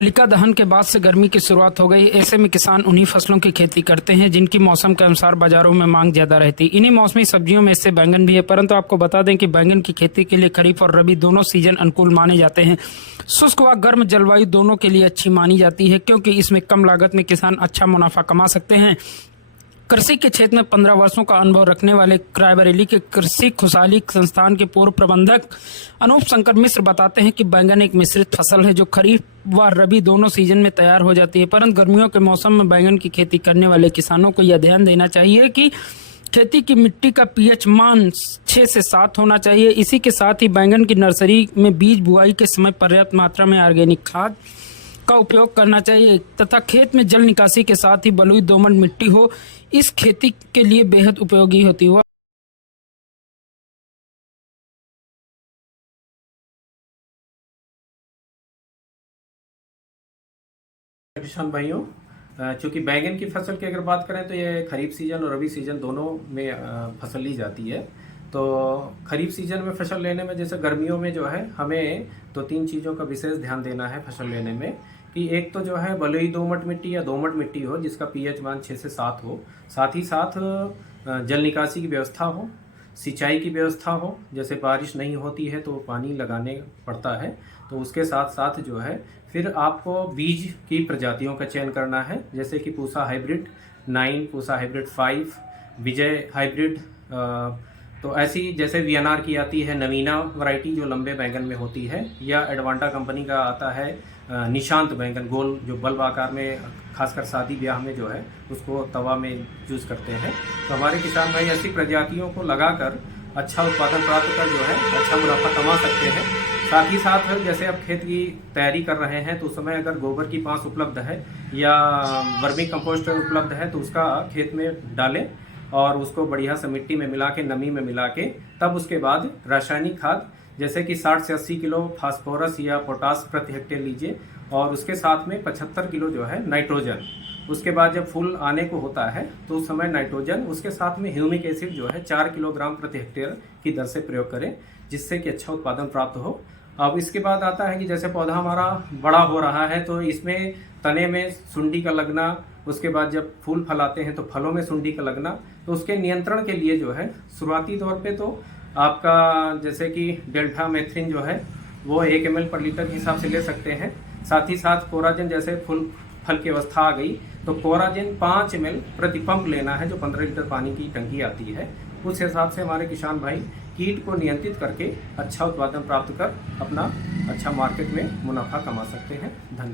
होलिका दहन के बाद से गर्मी की शुरुआत हो गई। ऐसे में किसान उन्हीं फसलों की खेती करते हैं जिनकी मौसम के अनुसार बाजारों में मांग ज्यादा रहती है। इन्हीं मौसमी सब्जियों में से बैंगन भी है, परंतु आपको बता दें कि बैंगन की खेती के लिए खरीफ और रबी दोनों सीजन अनुकूल माने जाते हैं। शुष्क व गर्म जलवायु दोनों के लिए अच्छी मानी जाती है, क्योंकि इसमें कम लागत में किसान अच्छा मुनाफा कमा सकते हैं। कृषि के क्षेत्र में 15 वर्षों का अनुभव रखने वाले रायबरेली के कृषि खुशहाली संस्थान के पूर्व प्रबंधक अनूप शंकर मिश्र बताते हैं कि बैंगन एक मिश्रित फसल है जो खरीफ व रबी दोनों सीजन में तैयार हो जाती है, परंतु गर्मियों के मौसम में बैंगन की खेती करने वाले किसानों को यह ध्यान देना चाहिए कि खेती की मिट्टी का पीएच मान 6 से 7 होना चाहिए। इसी के साथ ही बैंगन की नर्सरी में बीज बुआई के समय पर्याप्त मात्रा में ऑर्गेनिक खाद का उपयोग करना चाहिए तथा खेत में जल निकासी के साथ ही बलुई दोमट मिट्टी हो, इस खेती के लिए बेहद उपयोगी होती है। किसान भाइयों, चूंकि बैंगन की फसल की अगर बात करें तो ये खरीफ सीजन और रबी सीजन दोनों में फसल ली जाती है। तो खरीफ सीजन में फसल लेने में जैसे गर्मियों में जो है हमें दो तीन चीज़ों का विशेष ध्यान देना है फसल लेने में, कि एक तो जो है बलुई दोमट मिट्टी या दोमट मिट्टी हो जिसका पीएच मान 6 से 7 हो, साथ ही साथ जल निकासी की व्यवस्था हो, सिंचाई की व्यवस्था हो, जैसे बारिश नहीं होती है तो पानी लगाने पड़ता है, तो उसके साथ साथ जो है फिर आपको बीज की प्रजातियों का चयन करना है, जैसे कि पूसा हाइब्रिड 9, पूसा हाइब्रिड 5, विजय हाइब्रिड, तो ऐसी जैसे वीएनआर की आती है नवीना वैरायटी जो लंबे बैंगन में होती है, या एडवांटा कंपनी का आता है निशांत बैंगन गोल जो बल्ब आकार में, खासकर शादी ब्याह में जो है उसको तवा में यूज करते हैं। तो हमारे किसान भाई ऐसी प्रजातियों को लगाकर अच्छा उत्पादन प्राप्त कर जो है अच्छा मुनाफा कमा सकते हैं। साथ ही साथ जैसे आप खेत की तैयारी कर रहे हैं तो उस समय अगर गोबर की पांस उपलब्ध है या वर्मी कंपोस्ट उपलब्ध है तो उसका खेत में डालें और उसको बढ़िया से मिट्टी में मिला के, नमी में मिला के, तब उसके बाद रासायनिक खाद जैसे कि 60 से 80 किलो फास्फोरस या पोटास प्रति हेक्टेयर लीजिए, और उसके साथ में 75 किलो जो है नाइट्रोजन। उसके बाद जब फूल आने को होता है तो उस समय नाइट्रोजन, उसके साथ में ह्यूमिक एसिड जो है 4 किलोग्राम प्रति हेक्टेयर की दर से प्रयोग करें, जिससे कि अच्छा उत्पादन प्राप्त हो। अब इसके बाद आता है कि जैसे पौधा हमारा बड़ा हो रहा है तो इसमें तने में सुंडी का लगना, उसके बाद जब फूल फल आते हैं तो फलों में सुंडी का लगना, तो उसके नियंत्रण के लिए जो है शुरुआती तौर पे तो आपका जैसे कि डेल्टा मेथ्रिन जो है वो 1 ml पर लीटर के हिसाब से ले सकते हैं। साथ ही साथ कोराजन, जैसे फूल फल की अवस्था आ गई तो कोराजन 5 ml प्रति पंप लेना है, जो 15 लीटर पानी की टंकी आती है। उस हिसाब से हमारे किसान भाई कीट को नियंत्रित करके अच्छा उत्पादन प्राप्त कर अपना अच्छा मार्केट में मुनाफा कमा सकते हैं। धन्यवाद।